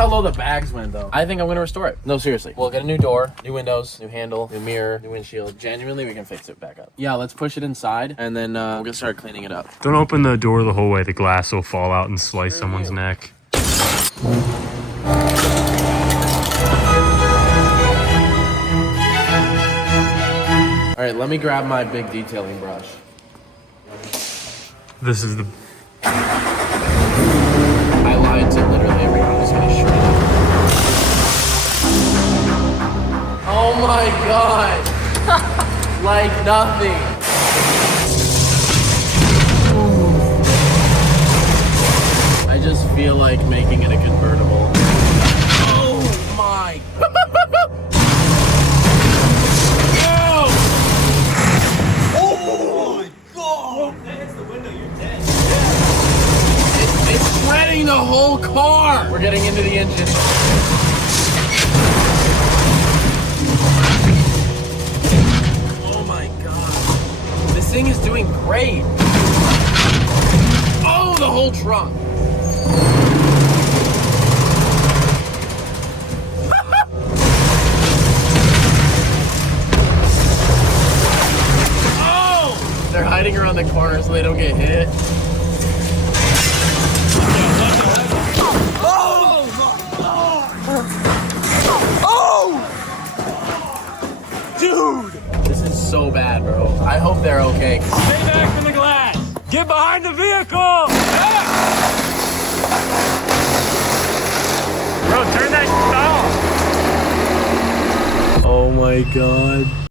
how low the bags went, though. I think I'm gonna restore it. No, seriously. We'll get a new door, new windows, new handle, new mirror, new windshield. Genuinely, we can fix it back up. Yeah, let's push it inside, and then we'll get started cleaning it up. Don't open the door the whole way. The glass will fall out and slice someone's neck. All right, let me grab my big detailing brush. This is the... I lied to literally everyone. I'm just gonna shred it. Oh my god! Like nothing. I just feel like making it a convertible. Oh my! It's shredding the whole car! We're getting into the engine. Oh my god. This thing is doing great. Oh, the whole trunk. Oh! They're hiding around the corner so they don't get hit. Dude! This is so bad, bro. I hope they're okay. Stay back from the glass! Get behind the vehicle! Bro, turn that off! Oh my god.